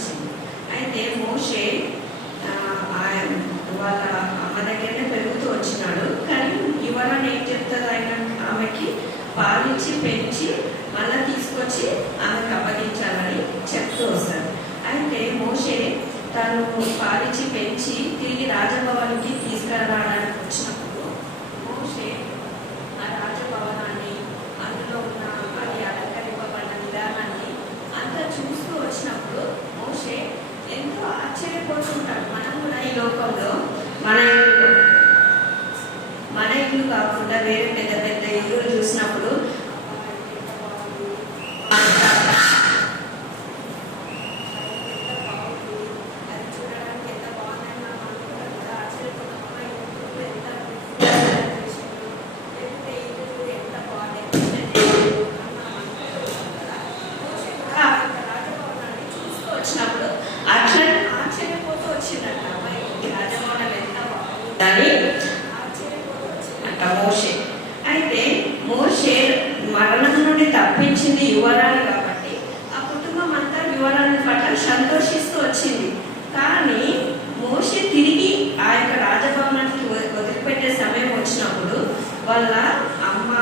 వచ్చింది. అయితే మోషే వాళ్ళ అమ్మ దగ్గరనే పెరుగుతూ వచ్చినాడు. కానీ యువరాన్ని ఏం చెప్తుంది ఆయన, ఆమెకి పాలించి పెంచి మళ్ళీ తీసుకొచ్చి ఆమెకు అప్పగించాలని చెప్తూ వస్తారు. అయితే మోషే తను పాలించి పెంచి తిరిగి రాజభవనానికి తీసుకురావడానికి వచ్చినప్పుడు మోషే ఆ రాజభవనాన్ని, అందులో ఉన్న అది అలంకరింపబడిన విధానాన్ని అంతా చూస్తూ వచ్చినప్పుడు మోషే ఎంతో ఆశ్చర్యపోతుంటాడు. మనం కూడా ఈ లోకంలో మన ఇల్లు కాకుండా వేరే పెద్ద పెద్ద ఇల్లులు చూసినప్పుడు మోషే. అయితే మోషే మరణం నుండి తప్పించింది యువరాణి కాబట్టి ఆ కుటుంబం అంతా యువరాణి పట్ల సంతోషిస్తూ వచ్చింది. కానీ మోషే తిరిగి ఆ యొక్క రాజభవనానికి వదిలిపెట్టే సమయం వచ్చినప్పుడు వాళ్ళ అమ్మ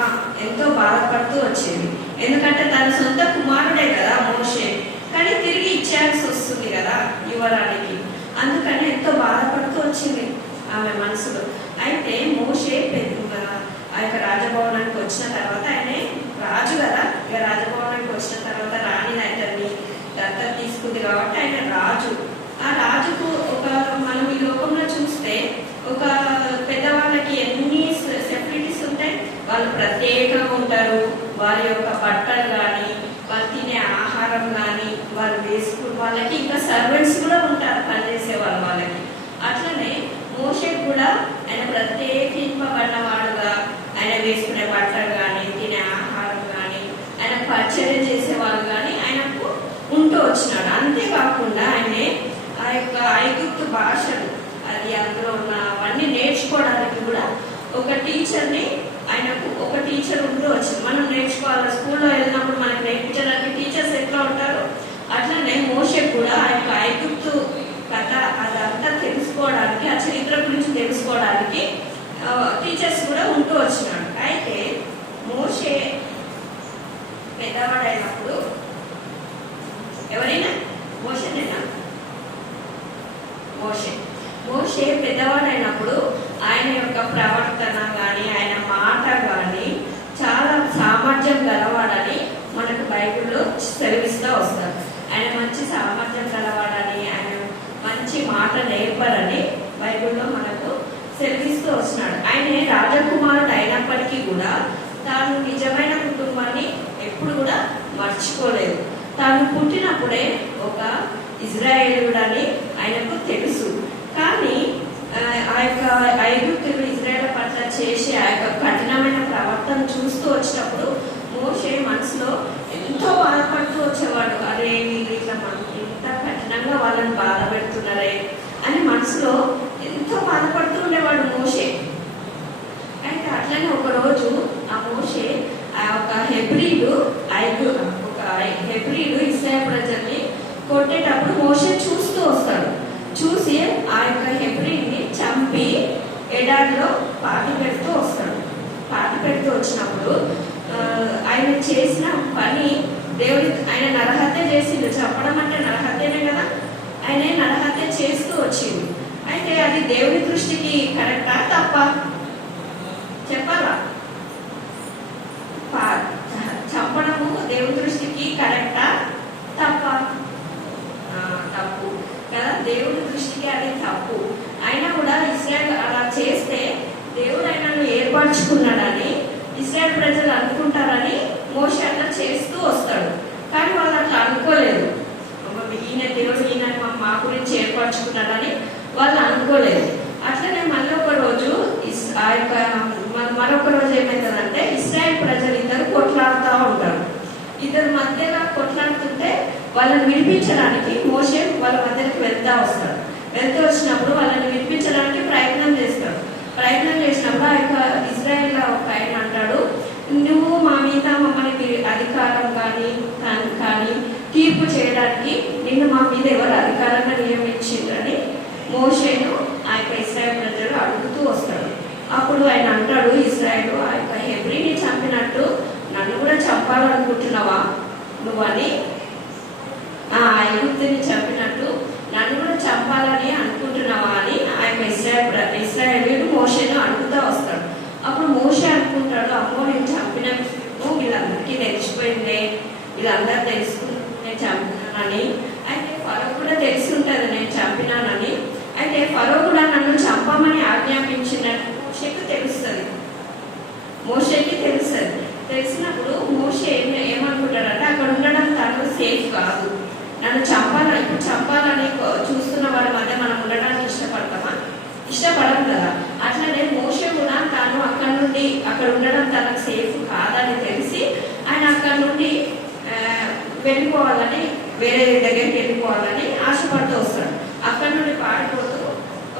ఎంతో బాధపడుతూ వచ్చింది. ఎందుకంటే తన సొంత కుమారుడే కదా మోషే, కానీ తిరిగి ఇచ్చేయాల్సి వస్తుంది కదా యువరానికి. అందుకని ఎంతో బాధపడుతూ వచ్చింది ఆమె మనసులో. అయితే మోషే ఆ యొక్క రాజభవనానికి వచ్చిన తర్వాత, ఆయన రాజు కదా, ఇక రాజభవనానికి వచ్చిన తర్వాత రాణిని అతన్ని దత్తత తీసుకుంది కాబట్టి ఆయన రాజు. ఆ రాజుకు మనం ఈ లోకంలో చూస్తే ఒక పెద్దవాళ్ళకి ఎన్ని సెక్యూరిటీస్ ఉంటాయి. వాళ్ళు ప్రత్యేకంగా ఉంటారు. వారి యొక్క బట్టలు కానీ, వాళ్ళు తినే ఆహారం కానీ, వాళ్ళు వేసుకునే వాళ్ళకి ఇంకా సర్వెంట్స్ కూడా ఉంటారు పనిచేసే వాళ్ళకి. అట్లనే మోషేకు కూడా ఆయన ప్రత్యేకింపబడినవాడుగా, ఆయన వేసుకునే బట్టలు కానీ, తినే ఆహారం కానీ, ఆయన పరిచర్య చేసేవాళ్ళు కానీ ఆయనకు ఉంటూ వచ్చినాడు. అంతేకాకుండా ఆయన ఆ యొక్క ఐగుప్తు భాషలు, అది అందులో ఉన్న అవన్నీ నేర్చుకోవడానికి కూడా ఒక టీచర్ని, ఆయనకు ఒక టీచర్ ఉంటూ వచ్చింది. మనం నేర్చుకోవాలి, స్కూల్లో వెళ్ళినప్పుడు మనకు నేర్పించడానికి టీచర్స్ ఎట్లా ఉంటారు, అట్లనే మోషేకు కూడా ఆ యొక్క ఐగుప్తు కథ అదంతా తెలుసుకోవడానికి, ఆ చరిత్ర గురించి తెలుసుకోవడానికి టీచర్స్ కూడా ఉంటూ వచ్చినాడు. అయితే మోషే పెద్దవాడైనప్పుడు, ఎవరైనా మోషేనేనా, మోషే పెద్దవాడైనప్పుడు ఆయన యొక్క ప్రవర్తన కానీ, ఆయన మాట కానీ చాలా సామర్థ్యం గలవాడని మనకు బైబిల్లో సెలవిస్తూ వస్తారు. ఆయన మంచి సామర్థ్యం గలవాడని, ఆయన మంచి మాట నేర్పరని బైబిల్లో మనకు సెలవిస్తూ వస్తున్నాడు. ఆయన రాజకుమారుడు అయినప్పటికీ కూడా తాను నిజమైన కుటుంబాన్ని ఎప్పుడు కూడా మర్చిపోలేదు. తాను పుట్టినప్పుడే ఒక ఇజ్రాయేలుడని ఆయనకు తెలుసు. కానీ ఆ యొక్క ఐగుప్తులు ఇజ్రాయేల్ పట్ల చేసే ఆ యొక్క కఠినమైన ప్రవర్తన చూస్తూ వచ్చినప్పుడు మోషే మనసులో ఎంతో బాధపడుతూ వచ్చేవాడు. అరే వీళ్ళు ఇట్లా ఇంత కఠినంగా వాళ్ళని బాధ పెడుతున్నారే అని మనసులో ఎంతో బాధపడుతూ ఉండేవాడు మోషే. అయితే అట్లనే ఒకరోజు ఆ మోషే ఆ ఒక హెబ్రీలు ఇశ్రాయేలు ప్రజల్ని కొట్టేటప్పుడు మోషే చూస్తూ వస్తాడు. చూసి ఆ యొక్క హెబ్రీని చంపి ఎడారిలో పాతి పెడుతూ వస్తాడు. పాతి పెడుతూ వచ్చినప్పుడు ఆయన చేసిన పని ఆయన నరహత్య చేసిండు. చంపడం అంటే నరహత్యనే కదా, ఆయన నరహత్య చేస్తూ వచ్చింది. అయితే అది దేవుడి దృష్టికి కరెక్టా తప్ప చెప్పాలా? చంపడము దేవుడి దృష్టికి కరెక్టా తప్ప? తప్పు కదా, దేవుడి దృష్టికి అది తప్పు. అయినా కూడా ఇశ్రాయేల్ అలా చేస్తే దేవుడు ఆయనను ఏర్పరచుకున్నాడని ఇశ్రాయేల్ ప్రజలు అనుకుంటారని మోషే అట్లా చేస్తూ వస్తాడు. కానీ వాళ్ళు అట్లా అనుకోలేదు. ఈయన దేవుడు ఈయన మా గురించి ఏర్పరచుకున్నాడని వాళ్ళు అనుకోలేదు. అట్లనే మళ్ళీ ఒక రోజు మరొక రోజు ఏమవుతుందంటే ఇశ్రాయేల్ ప్రజలు ఇద్దరు కొట్లాడుతూ ఉంటారు. ఇద్దరు మధ్యలో కొట్లాడుతుంటే వాళ్ళని విడిపించడానికి మోషే వాళ్ళ మధ్యకి వెళ్తూ వస్తాడు. వెళ్తూ వచ్చినప్పుడు వాళ్ళని విడిపించడానికి ప్రయత్నం చేస్తాడు. ప్రయత్నం చేసినప్పుడు ఆ యొక్క ఇజ్రాయేల్ ఒక ఆయన అంటాడు, నువ్వు మా మీద మమ్మల్ని అధికారం కానీ తీర్పు చేయడానికి నిన్ను మా మీద ఎవరు అంటాడు ఇశ్రాయేలు, ఆ యొక్క హెబ్రీని చంపినట్టు నన్ను కూడా చంపాలనుకుంటున్నావా నువ్వని, ఆ ఐగుప్తుని చంపినట్టు నన్ను కూడా చంపాలని అనుకుంటున్నావా అని ఆ యొక్క ఇశ్రాయేలు మోషేను అడుగుతూ వస్తాడు. అప్పుడు మోషే అనుకుంటాడు, అమ్మో నేను చంపిన వీళ్ళందరికీ తెలిసిపోయిందే, వీళ్ళందరూ తెలుసుకుని నేను చంపినానని. అయితే ఫరో కూడా తెలిసి ఉంటుంది నేను చంపినానని. అయితే ఫరో కూడా నన్ను చంపమని ఆజ్ఞాపించినట్టు మోషేకి తెలుస్తుంది. తెలిసినప్పుడు మోషే ఏమనుకుంటాడంటే అక్కడ ఉండడం తనకు సేఫ్ కాదు, నన్ను చంపాలని చూస్తున్న వాళ్ళ మధ్య మనం ఉండడానికి ఇష్టపడం కదా. అట్లనే మోషే కూడా తాను అక్కడ ఉండడం తనకు సేఫ్ కాదని తెలిసి ఆయన అక్కడ నుండి వెళ్ళిపోవాలని, వేరే దగ్గరికి వెళ్ళిపోవాలని ఆశపడుతూ వస్తాడు. అక్కడ నుండి పారిపోతూ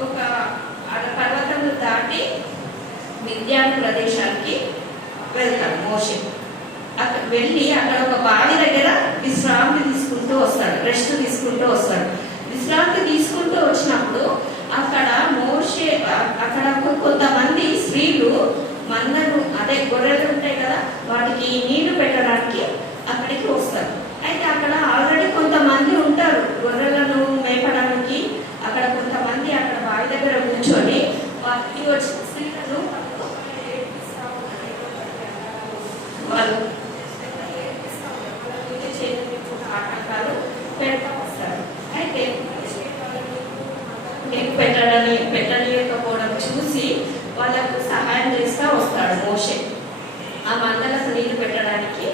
ఒక పర్వతము దాటి మిద్యాను ప్రదేశానికి వెళ్తాడు మోషే. అక్కడ వెళ్ళి అక్కడ ఒక బావి దగ్గర విశ్రాంతి తీసుకుంటూ వస్తాడు, రెస్ట్ తీసుకుంటూ వస్తాడు. విశ్రాంతి తీసుకుంటూ వచ్చినప్పుడు అక్కడ మోషే అక్కడ కొంతమంది స్త్రీలు మందను, అదే గొర్రెలు ఉంటాయి కదా, వాటికి నీళ్లు పెట్టడానికి అక్కడికి వస్తారు. అయితే అక్కడ ఆల్రెడీ కొంతమంది ఉంటారు గొర్రెలను మేపడానికి. అక్కడ కొంతమంది అక్కడ బావి దగ్గర కూర్చొని వాటికి వచ్చిన స్త్రీలను వాళ్ళు ఆటంకాలు పెడతా వస్తారు. అయితే పెట్టనీయకపోవడం చూసి వాళ్ళకు సహాయం చేస్తూ వస్తాడు మోషే. ఆ మందలకు నీళ్లు పెట్టడానికి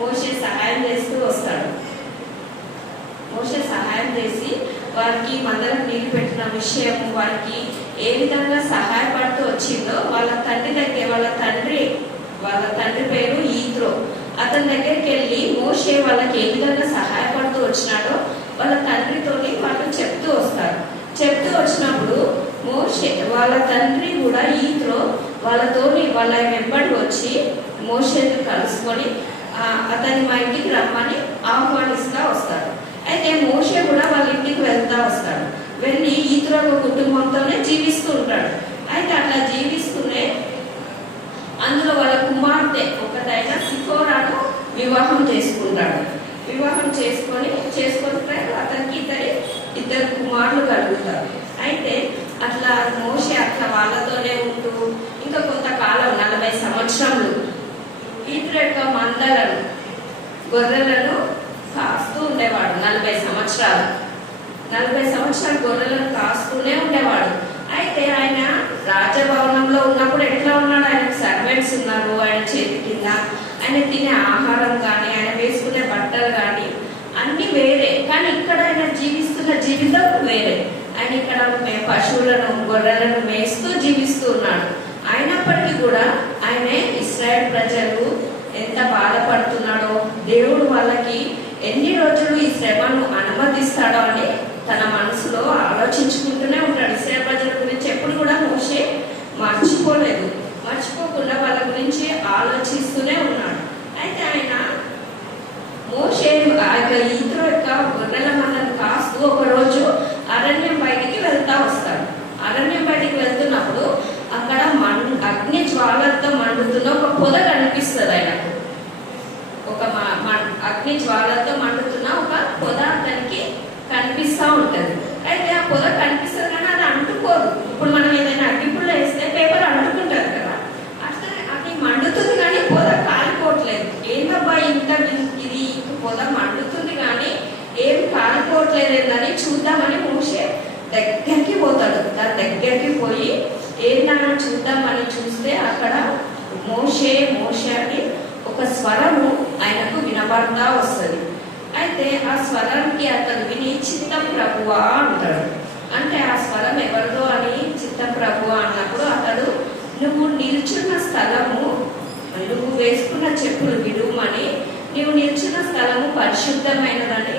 మోషే సహాయం చేస్తూ వస్తాడు. మోషే సహాయం చేసి వారికి మందలకు నీళ్లు పెట్టిన విషయం, వారికి ఏ విధంగా సహాయపడుతూ వచ్చిందో వాళ్ళ తండ్రి పేరు ఈత్రో. అతని దగ్గరికి వెళ్ళి మోషే వాళ్ళకి ఏ విధంగా సహాయపడుతూ వచ్చినాడో వాళ్ళ తండ్రితోని వాళ్ళు చెప్తూ వస్తారు. చెప్తూ వచ్చినప్పుడు మోషే వాళ్ళ తండ్రి కూడా ఈత్రో వాళ్ళ వెంబడి వచ్చి మోషేని కలుసుకొని అతన్ని మా ఇంటికి రమ్మని ఆహ్వానిస్తూ వస్తాడు. అయితే మోషే కూడా వాళ్ళ ఇంటికి వెళ్తా వస్తాడు. వెళ్ళి ఈత్రో కుటుంబంతోనే జీవిస్తూ ఉంటాడు. అయితే అట్లా జీవిస్తూనే అందులో వాళ్ళ కుమార్తె ఒకటైన సిఫోరాను వివాహం చేసుకుంటాడు. వివాహం చేసుకొని అతనికి ఇద్దరు కుమారులు కలుగుతారు. అయితే అట్లా మోషే అట్లా వాళ్ళతోనే ఉంటూ ఇంకా కొంతకాలం 40 సంవత్సరాలు ఈత్రో యొక్క మందలను, గొర్రెలను కాస్తూ ఉండేవాడు. 40 సంవత్సరాలు గొర్రెలను కాస్తూనే ఉండేవాడు. అయితే ఆయన రాజభవనంలో ఉన్నప్పుడు ఎట్లా ఉన్నాడు, ఆయనకు సర్వెంట్స్ ఉన్నారు ఆయన చేతి కింద. ఆయన తినే ఆహారం కానీ ఆయన వేసుకునే బట్టలు కానీ అన్ని వేరే. కానీ ఇక్కడ ఆయన జీవిస్తున్న జీవితం వేరే. ఆయన ఇక్కడ పశువులను, గొర్రెలను మేస్తూ జీవిస్తూ ఉన్నాడు. అయినప్పటికీ కూడా ఆయన ఇశ్రాయేల్ ప్రజలు ఎంత బాధపడుతున్నాడో, దేవుడు వాళ్ళకి ఎన్ని రోజులు ఈ శ్రమను అనుమతిస్తాడో అని తన మనసులో ఆలోచించుకుంటూనే ఉంటాడు. ఇశ్రాయేల్ ప్రజల గురించి ఎప్పుడు కూడా మోషే మర్చిపోకుండా వాళ్ళ గురించి ఆలోచిస్తూనే ఉన్నాడు. అయితే ఆయన మోషే ఈత్రో యొక్క గొర్రెల మందను కాస్తూ ఒకరోజు అరణ్యం బయటికి వెళ్తా వస్తాడు. అరణ్యం బయటికి వెళ్తున్నప్పుడు అక్కడ అగ్ని జ్వాలతో మండుతున్న ఒక పొద కనిపిస్తుంది. ఆయనకు అగ్ని జ్వాలతో మండుతున్న ఒక పొద అతనికి కనిపిస్తూ ఉంటుంది. అయితే ఆ పొద కనిపిస్తుంది కానీ అది అంటుకోదు. ఇప్పుడు మనం ఏదైనా అగ్గిపుల్ల వేస్తే పేపర్ అంటుకుంటుంది కదా, అట్లా అది మండుతుంది కానీ పొద కాలిపోవట్లేదు. ఏంటబ్బా ఇది పొద మండుతుంది కానీ ఏం కాలిపోవట్లేదు ఏందని చూద్దామని మోషే దగ్గరికి పోతాడు. దాని దగ్గరికి పోయి ఏంటన్నా చూద్దామని చూస్తే అక్కడ మోషే అని ఒక స్వరము ఆయనకు వినబడతా వస్తుంది. అయితే ఆ స్వరానికి అతను విని చిత్త ప్రభువా అంటాడు. అంటే ఆ స్వరం ఎవరిదో అని చిత్త ప్రభువా అన్నప్పుడు అతడు నువ్వు నిల్చున్న స్థలము, నువ్వు వేసుకున్న చెప్పులు విడుమని, నువ్వు నిల్చున్న స్థలము పరిశుద్ధమైనదని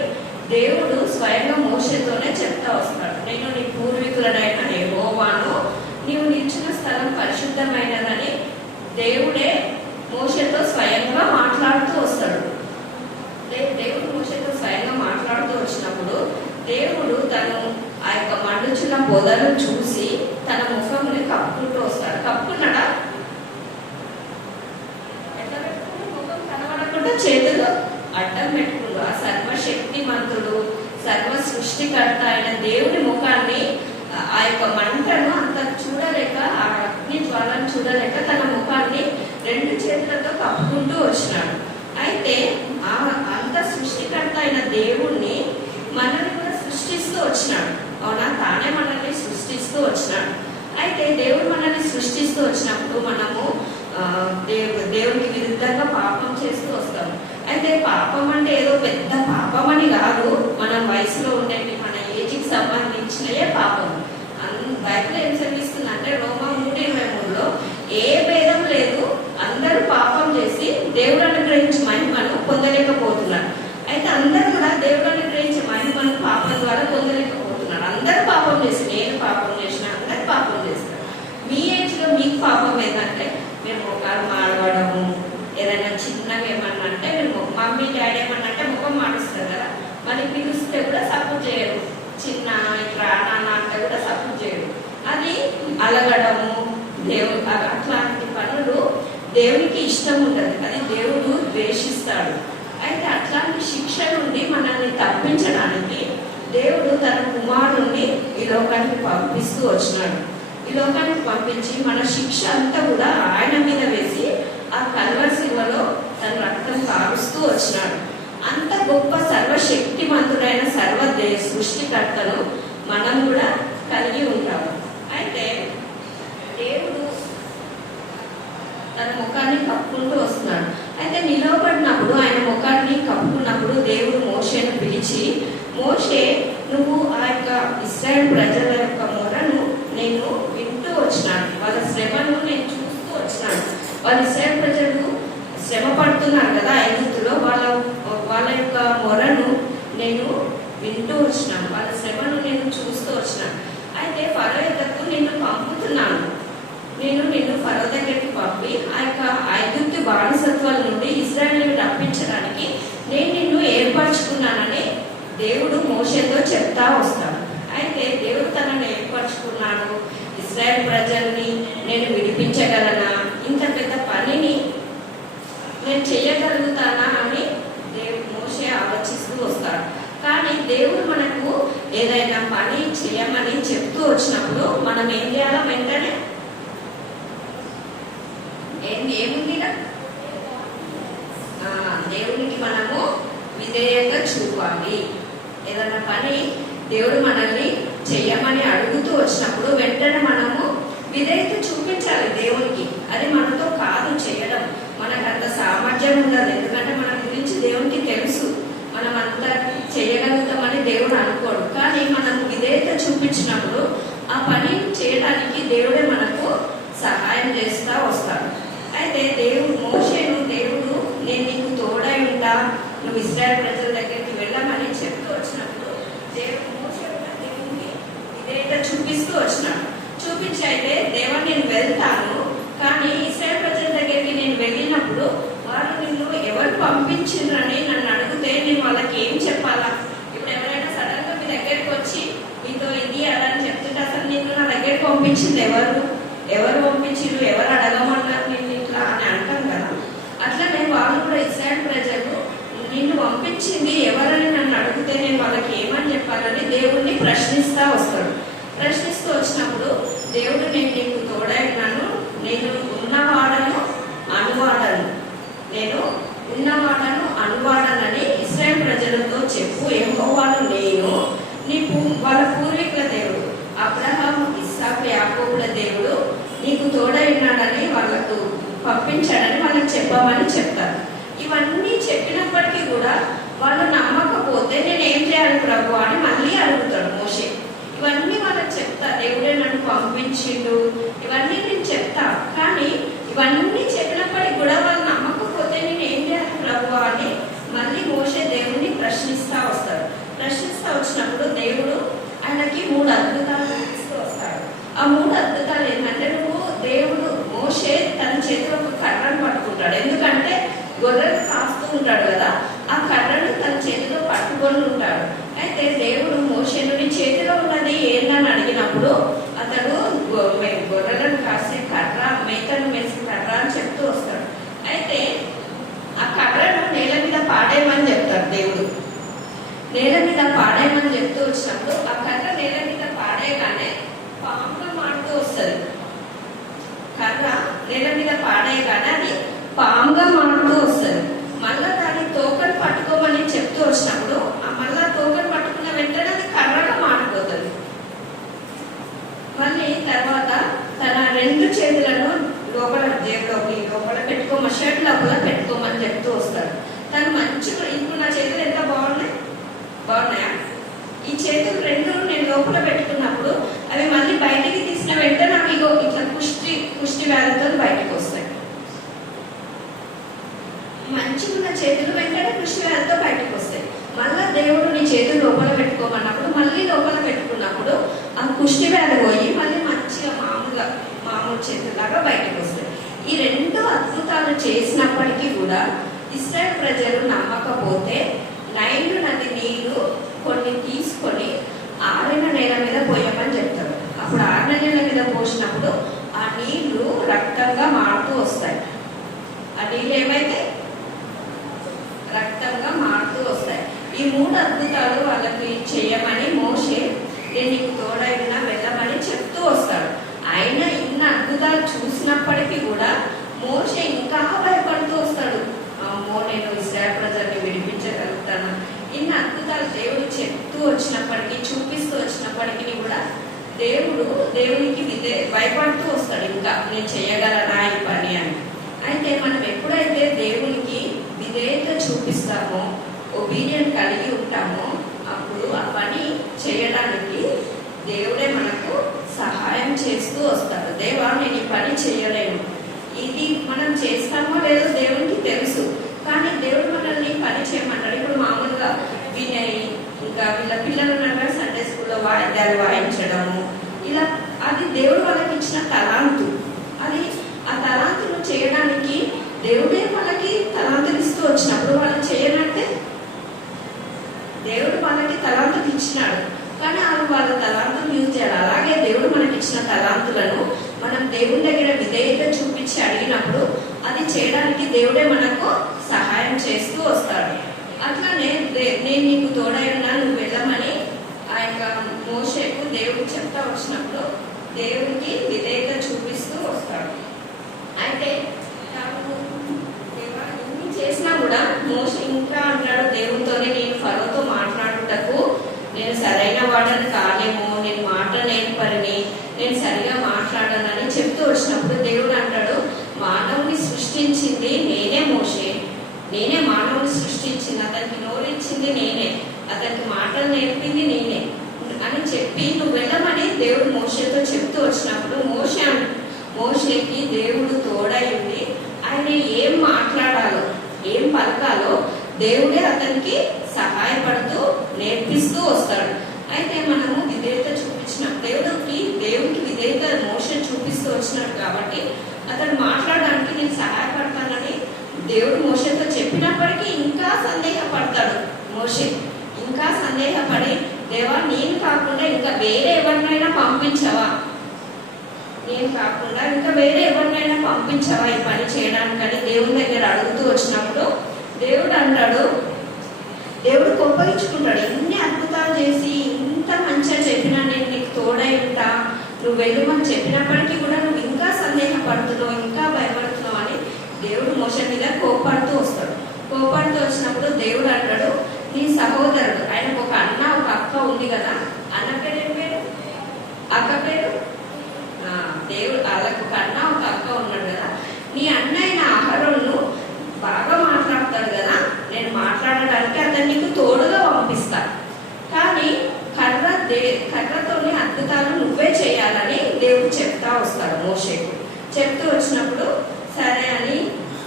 దేవుడు స్వయంగా మోషేతోనే చెప్తా వస్తాడు. నేను నీ పూర్వీకులనైన యెహోవాను, నీవు నిల్చున్న స్థలం పరిశుద్ధమైనదని దేవుడే మోషేతో స్వయంగా మాట్లాడుతూ వస్తాడు. దేవుడు మోషేతో స్వయంగా మాట్లాడుతూ వచ్చినప్పుడు దేవుడు తను ఆ యొక్క మండుచున్న పొదను చూసి తన ముఖంని కప్పుకుంటూ వస్తాడు. కప్పుకున్నాడా? చేతులు అడ్డం పెట్టుకుండు. ఆ సర్వశక్తిమంతుడు సర్వ సృష్టికర్త అయిన దేవుని ముఖాన్ని, ఆ యొక్క మంటను అంత చూడలేక, ఆ అగ్ని జ్వాలను చూడలేక తన ముఖాన్ని 2 చేతులతో కప్పుకుంటూ వచ్చినాడు. అయితే అంత సృష్టికర్త అయిన దేవుణ్ణి మనల్ని కూడా సృష్టిస్తూ వచ్చినాడు. అవునా? తానే మనల్ని సృష్టిస్తూ వచ్చినాడు. అయితే దేవుడు మనల్ని సృష్టిస్తూ వచ్చినప్పుడు మనము దేవునికి విరుద్ధంగా పాపం చేస్తూ వస్తాము. అయితే పాపం అంటే ఏదో పెద్ద పాపం అని కాదు, మన వయసులో ఉండేవి, మన ఏజ్కి సంబంధించినయే పాపం. బైబిల్ ఏం చదివిస్తుంది అంటే రోమా 3:23లో ఏ భేదం లేదు, అందరూ పాపం చేసి దేవుడు అనుగ్రహించి మహిమను పొందలేకపోతున్నారు. అయితే అందరూ కూడా దేవుడు అనుగ్రహించే మహిమను పాపం ద్వారా పొందలేకపోతున్నారు. అందరూ పాపం చేసి, నేను పాపం చేసిన, అందరూ పాపం చేస్తారు. మీ ఏజ్లో మీకు పాపం ఏంటంటే మీరు ముఖాలు మాడవడము, ఏదైనా చిన్నగా ఏమన్నా అంటే మీరు మమ్మీ డాడీ ఏమన్నా అంటే ముఖం మాడుస్తారు కదా, మరి పిలిస్తే కూడా సపోర్ట్ చేయరు. చిన్న ఇట్లా నాన్న అంటే కూడా సపోర్ట్ చేయరు. అది అలగడము, అట్లాంటి పనులు దేవునికి ఇష్టం ఉండదు, అది దేవుడు ద్వేషిస్తాడు. అయితే అట్లాంటి శిక్ష నుండి మనల్ని తప్పించడానికి దేవుడు తన కుమారుణ్ణి ఈ లోకానికి పంపిస్తూ వచ్చినాడు. ఈ లోకానికి పంపించి మన శిక్ష అంతా కూడా ఆయన మీద వేసి ఆ కల్వరి శిలువలో తన రక్తం కారుస్తూ వచ్చినాడు. అంత గొప్ప సర్వశక్తిమంతుడైన సృష్టికర్తను మనం కూడా కలిగి ఉంటాము. అయితే దేవుడు తన ముఖాన్ని కప్పుకుంటూ వస్తున్నాడు. అయితే నిలవబడినప్పుడు, ఆయన ముఖాన్ని కప్పుకున్నప్పుడు దేవుడు మోషేను పిలిచి, మోషే, నువ్వు ఆ యొక్క ఇశ్రాయేలు ప్రజల యొక్క మొరను నేను వింటూ వచ్చినాను, వాళ్ళ శ్రమను నేను చూస్తూ వచ్చినాను. వాళ్ళ ఇశ్రాయేలు ప్రజలు శ్రమ పడుతున్నారు కదా ఐగుప్తులో, వాళ్ళ యొక్క మొరను నేను వింటూ వచ్చినాను, వాళ్ళ శ్రమను నేను చూస్తూ వచ్చినాను. అయితే ఫరో దగ్గరకు నిన్ను పంపుతున్నాను, నిన్ను ఫరో దగ్గరికి పంపి ఆ యొక్క ఐగుప్తు బానిసత్వాల నుండి ఇశ్రాయేలుని రప్పించడానికి నేను నిన్ను ఏర్పరచుకున్నానని దేవుడు మోషేతో చెప్తా వస్తాడు. అయితే దేవుడు తనను ఏర్పరచుకున్నాడు, ఇశ్రాయేలు ప్రజల్ని నేను విడిపించగలనా, ఇంత పెద్ద పనిని నేను చేయగలుగుతానా అని మోషే ఆలోచిస్తూ వస్తాడు. కానీ దేవుడు మనకు ఏదైనా పని చేయమని చెప్తూ వచ్చినప్పుడు మనం ఏం చేయాలో వెంటనే ఏముంది, దేవునికి మనము విధేయంగా చూపాలి. ఏదైనా పని దేవుడు మనల్ని చెయ్యమని అడుగుతూ వచ్చినప్పుడు వెంటనే మనము విధేయత చూపించాలి దేవునికి. అది మనతో కాదు చేయడం, మనకు అంత సామర్థ్యం ఉండదు. ఎందుకంటే మన గురించి దేవునికి తెలుసు, మనం అంత చేయగలుగుతామని దేవుడు అనుకోడు. కానీ మనం విధేయత చూపించినప్పుడు ఆ పని చేయడానికి దేవుడే మనకు సహాయం చేస్తూ వస్తాడు. అయితే మోషేను దేవుడు నేను నీకు తోడై ఉంటా, నువ్వు ఇశ్రాయేలు ప్రజల దగ్గరికి వెళ్ళమని చెప్తూ వచ్చినప్పుడు మోషే కూడా దేవునికి విధేయత చూపిస్తూ వచ్చినాడు. చూపించి అయితే నేను వెళ్తాను, కానీ ఇశ్రాయేలు ప్రజల దగ్గరికి నేను వెళ్ళినప్పుడు వారు నిన్ను ఎవరు పంపించిండ్రని నన్ను అడిగితే నేను వాళ్ళకి ఏం చెప్పాలా? ఇప్పుడు ఎవరైనా సడన్ గా మీ దగ్గరికి వచ్చి మీతో ఇది అలా అని చెప్తుంటే అసలు నిన్ను నా దగ్గరికి పంపించింది ఎవరు పంపించిండ్రు, ఎవరు అడగమన్నారు నిన్ను ఇట్లా అని అంటాం కదా. అట్లనే వాళ్ళు కూడా ఇశ్రాయేలు ప్రజలు నిన్ను పంపించింది ఎవరని నన్ను అడిగితే నేను వాళ్ళకి ఏమని చెప్పాలని దేవుడిని ప్రశ్నిస్తూ వస్తాడు. ప్రశ్నిస్తూ వచ్చినప్పుడు దేవుడు నేను నీకు తోడై ఉన్నాను, నేను ఉన్నవాడను అనువాడనని ఇశ్రాయేలు ప్రజలతో చెప్పు. యెహోవాను నేను వాళ్ళ పూర్వీకుల దేవుడు, అబ్రహాము, ఇస్సాకు, యాకోబుల దేవుడు నీకు తోడై ఉన్నాడని వాళ్ళకు పంపించాడని వాళ్ళకి చెప్పమని చెప్తారు. ఇవన్నీ చెప్పినప్పటికీ కూడా వాళ్ళు నమ్మకపోతే నేను ఏం చేయాలి ప్రభు అని మళ్ళీ అడుగుతాడు మోషే. ఇవన్నీ వాళ్ళకి చెప్తా, దేవుడే నన్ను పంపించిండు, ఇవన్నీ నేను చెప్తా. కానీ ఇవన్నీ చెప్పినప్పటికీ కూడా వాళ్ళు నమ్మకపోతే నేను ఏం చేయాలి ప్రభు అని మళ్ళీ మోషే దేవుడిని ప్రశ్నిస్తా వస్తాడు. ప్రశ్నిస్తా వచ్చినప్పుడు దేవుడు ఆయనకి 3 అద్భుతాలు చూపిస్తూ వస్తాడు. ఆ 3 అద్భుతాలు ఏంటంటే, దేవుడు మోషే తన చేతిలో ఒక కర్రను పట్టుకుంటాడు. ఎందుకంటే గొర్రెలు కాస్తూ ఉంటాడు కదా, ఆ కర్రను తన చేతిలో పట్టుకొని ఉంటాడు. అయితే దేవుడు మోషేను నీ చేతిలో ఉన్నది ఏంటని అడిగినప్పుడు అతడు గొర్రెలను కాసే కర్ర, మేకను వేసే కర్ర అని చెప్తూ వస్తాడు. అయితే ఆ కర్రను నేల పాముగా మారుతూ వస్తుంది. మళ్ళా దాని తోకను పట్టుకోమని చెప్తూ వచ్చినప్పుడు మళ్ళా తోకను పట్టుకున్న వెంటనే అది కర్రగా మారిపోతుంది. మళ్ళీ తర్వాత తన 2 చేతులను లోపల జేబులోకి లోపల పెట్టుకోమని, షర్ట్ లోపల పెట్టుకోమని చెప్తూ వస్తాడు. తను మంచిగా, ఇప్పుడు నా చేతులు ఎంత బాగున్నాయా? ఈ చేతులు 2 నేను లోపల పెట్టుకున్నప్పుడు అవి మళ్ళీ బయటికి తీసిన వెంటనే నాకు ఇట్లా కుష్టి వ్యాధితో బయటకు వస్తాయి. మంచిగా ఉన్న చేతులు వెంటనే కుష్టి వ్యాధితో బయటకు వస్తాయి. మళ్ళా దేవుడు నీ చేతులు లోపల పెట్టుకోమన్నప్పుడు మళ్ళీ లోపల పెట్టుకున్నప్పుడు ఆ కుష్టి వ్యాధి పోయి మళ్ళీ మంచిగా మామూలు చేతులాగా బయటకు వస్తాయి. ఈ 2 అద్భుతాలు చేసినప్పటికీ కూడా ఇశ్రాయేలు ప్రజలు నమ్మకపోతే నైలు నది నీళ్లు కొన్ని తీసుకొని ఆరిన నేల మీద పోయమని చెప్తారు. అప్పుడు ఆరిన నేల మీద పోసినప్పుడు ఆ నీళ్లు రక్తంగా మారుతూ వస్తాయి. ఆ నీళ్ళు ఏమైతే రక్తంగా మారుతూ వస్తాయి. ఈ 3 అద్భుతాలు వాళ్ళకి చేయమని మోషే నేను నీకు తోడై ఉన్నా వెళ్ళమని చెప్తూ వస్తాడు. ఆయన ఇన్ని అద్భుతాలు చూసినప్పటికీ కూడా మోషే ఇంకా భయపడుతూ వస్తాడు. అమ్మో, నేను ఇశ్రాయేలు ప్రజల్ని విడిపించగలుగుతాను. ఇన్ని అద్భుతాలు దేవుడు చెప్తూ వచ్చినప్పటికీ, చూపిస్తూ వచ్చినప్పటికీ కూడా దేవునికి భయపడుతూ వస్తాడు. ఇంకా నేను చేయగలనా ఈ పని అని. అయితే మనం ఎప్పుడైతే దేవునికి విధేయత చూపిస్తామో, ఒబీడియన్ కలిగి ఉంటామో, అప్పుడు ఆ పని చేయడానికి దేవుడే మనకు సహాయం చేస్తూ వస్తాడు. దేవా, నేను ఈ పని చేయలేను, ఇది మనం చేస్తామో లేదో దేవునికి తెలుసు, కానీ దేవుడు మనల్ని పని చేయమంటాడు. ఇప్పుడు మామూలుగా వినయ్ ఇంకా వీళ్ళ పిల్లలు ఉన్నారు సండే స్కూల్లో వాయిద్యాలు వాయించడము, ఇలా అది దేవుడు వాళ్ళకి ఇచ్చిన తలాంతు. అది ఆ తలాంతును చేయడానికి దేవుడే వాళ్ళకి తలాంతులు ఇస్తూ వచ్చినప్పుడు వాళ్ళు చేయనంటే దేవుడు వాళ్ళకి తలాంతులు ఇచ్చినాడు, కానీ వాళ్ళ తలాంతులు యూజ్ చేయాలి. అలాగే దేవుడు మనకి ఇచ్చిన తలాంతులను మనం దేవుని దగ్గర విధేయత చూపించి అడిగినప్పుడు అది చేయడానికి దేవుడే మనకు సహాయం చేస్తూ వస్తాడు. అట్లానే నేను నీకు తోడై ఉన్నా, నువ్వు వెళ్ళమని ఆ యొక్క మోషేకు దేవుడు చెప్తా వచ్చినప్పుడు దేవునికి విధేయత చూపిస్తూ వస్తాడు. అయితే ఇన్ని చేసినా కూడా మోషే ఇంకా అంటాడు దేవునితోనే, నేను ఫరోతో మాట్లాడుటకు నేను సరైన వాడని కాలేమో, నేను మాట నేర్పరిని, నేను సరిగా మాట్లాడనని చెప్తూ వచ్చినప్పుడు దేవుడు అంటాడు, మానవుని సృష్టించింది నేనే మోషే, నేనే మానవుని సృష్టించింది, అతనికి నోరిచ్చింది నేనే, అతనికి మాటలు నేర్పింది నేనే అని చెప్పి నువ్వు వెళ్ళమని దేవుడు మోషేతో చెప్తూ వచ్చినప్పుడు మోషేకి దేవుడు తోడై ఉండి ఆయన ఏం మాట్లాడాలో, ఏం పలకాలో దేవుడే అతనికి సహాయపడుతూ నేర్పిస్తూ వస్తాడు. అయితే మనము విధేయత చూపించిన దేవునికి విధేయత మోషే చూపిస్తూ వచ్చినాడు కాబట్టి అతను మాట్లాడడానికి నేను సహాయపడతానని దేవుడు మోషేతో చెప్పినప్పటికీ ఇంకా సందేహపడతాడు. మోషే ఇంకా సందేహపడి, దేవా, నేను కాకుండా ఇంకా వేరే ఎవరినైనా పంపించవా, నేను కాకుండా ఇంకా వేరే ఎవరినైనా పంపించవా ఈ పని చేయడానికని దేవుని దగ్గర అడుగుతూ వచ్చినప్పుడు దేవుడు అంటాడు, దేవుడు కోపగించుకుంటాడు. ఇన్ని అద్భుతాలు చేసి ఇంత మంచిగా చెప్పినా, నేను నీకు తోడై ఉంటా, నువ్వు వెళ్ళమని చెప్పినప్పటికీ కూడా నువ్వు ఇంకా సందేహపడుతున్నావు, ఇంకా భయపడుతున్నావు అని దేవుడు మోషే మీద కోపడుతూ వస్తాడు. కోపడుతూ వచ్చినప్పుడు దేవుడు అంటాడు, నీ సహోదరుడు, ఆయనకు ఒక అన్న ఒక అక్క ఉంది కదా, అన్న పేరు ఏం పేరు, అక్క పేరు, దేవుడు వాళ్ళకు ఒక అన్న ఒక అక్క ఉన్నాడు కదా, నీ అన్న అయిన అహరోను బాగా మాట్లాడతాడు కదా, నేను మాట్లాడడానికి అతను నీకు తోడుగా పంపిస్తాను, కానీ కర్రతోని అద్భుతాలు నువ్వే చేయాలని దేవుడు చెప్తా వస్తాడు మోషేకు. చెప్తూ వచ్చినప్పుడు సరే అని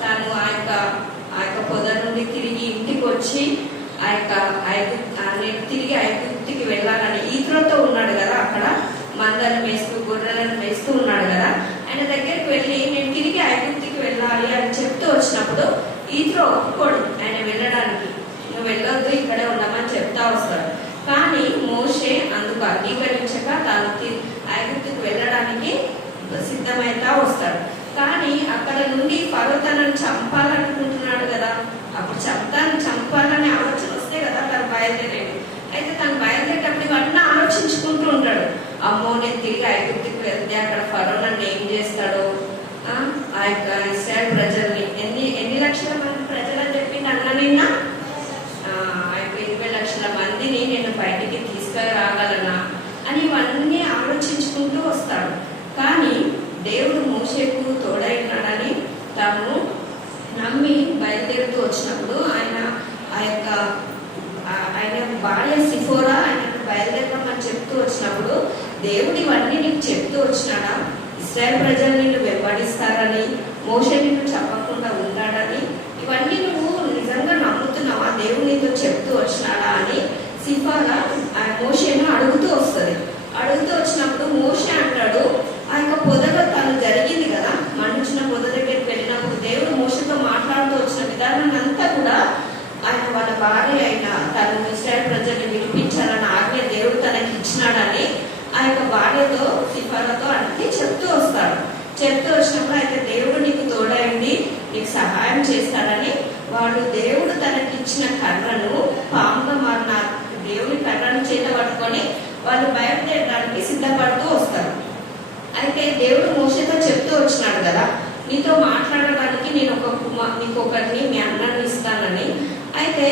తాను ఆ యొక్క పొద నుండి తిరిగి ఇంటికి వచ్చి నేను తిరిగి ఐగుప్తుకి వెళ్ళాలని ఈత్రోతో ఉన్నాడు కదా, అక్కడ మందలను వేస్తూ గొర్రెలను వేస్తూ ఉన్నాడు కదా, ఆయన దగ్గరికి వెళ్ళి నేను తిరిగి ఐగుప్తుకి వెళ్ళాలి అని చెప్తూ వచ్చినప్పుడు ఈత్రో ఒప్పుకోడు ఆయన వెళ్ళడానికి, నువ్వు వెళ్ళొద్దు ఇక్కడే ఉండమని చెప్తా వస్తాడు. కానీ మోషే అందుకు అంగీకరించక తాను ఐగుప్తుకి వెళ్ళడానికి సిద్ధమైతా వస్తాడు. కానీ అక్కడ నుండి ఫరో తనను చంపాలనుకుంటున్నాడు కదా, అప్పుడు చంపాలని ఆలోచన వస్తే కదా తను బయలుదేరాడు. అయితే తను బయలుదేరేటప్పుడు ఇవన్నీ ఆలోచించుకుంటూ ఉంటాడు, అమ్మో నేను తిరిగి ఐగుప్తుకి వెళ్తే అక్కడ ఫరో నన్ను ఏం చేస్తాడో, ఆ యొక్క ఇశ్రాయేలు ప్రజల్ని ఎన్ని నిన్నా 20 లక్షల మందిని నేను బయటికి తీసుకురాగలనా అని ఇవన్నీ ఆలోచించుకుంటూ వస్తాడు. కానీ దేవుడు మోషేకు తోడైనాడని తాను నమ్మి బయలుదేరుతూ వచ్చినప్పుడు ఆయన భార్య సిఫోరా ఆయనకు బయలుదేరమని చెప్తూ వచ్చినప్పుడు దేవుడు ఇవన్నీ నీకు చెప్తూ వచ్చినాడా? ఇశ్రాయేల్ ప్రజలు నిన్ను వెంబడిస్తారని, మోషే నిన్ను చెప్పకుండా ఉన్నాడని, ఇవన్నీ నువ్వు నిజంగా నమ్ముతున్నావా? దేవుడు నీతో చెప్తూ వచ్చినాడా అని సిఫోరా మోషేను అడుగుతూ వస్తుంది. అడుగుతూ వచ్చినప్పుడు మోషే అంటాడు, ఆ యొక్క పొదలో తను జరిగింది కదా, మండుచిన పొద దగ్గరికి వెళ్ళినప్పుడు దేవుడు మోషేతో మాట్లాడుతూ వచ్చిన విధానాన్ని అంతా కూడా ఆయన వాళ్ళ భార్య అయిన తను ఇశ్రాయేల్ ప్రజల్ని విడిపించాలని ఆజ్ఞ దేవుడు తనకి ఇచ్చినాడని ఆ యొక్క భార్యతో సిఫారాతో అన్ని చెప్తూ వస్తాడు. చెప్తూ వచ్చినప్పుడు అయితే దేవుడు నీకు తోడైంది, నీకు సహాయం చేస్తాడని వాడు దేవుడు తనకి ఇచ్చిన కర్రను పాముగా మారిన దేవుని కర్రను చేత పట్టుకొని వాళ్ళు బయలుదేరడానికి సిద్ధపడుతూ వస్తారు. అయితే దేవుడు మోషేతో చెప్తూ వచ్చినాడు కదా, నీతో మాట్లాడడానికి నేను నీకు ఒకరిని మీ అన్నని ఇస్తానని. అయితే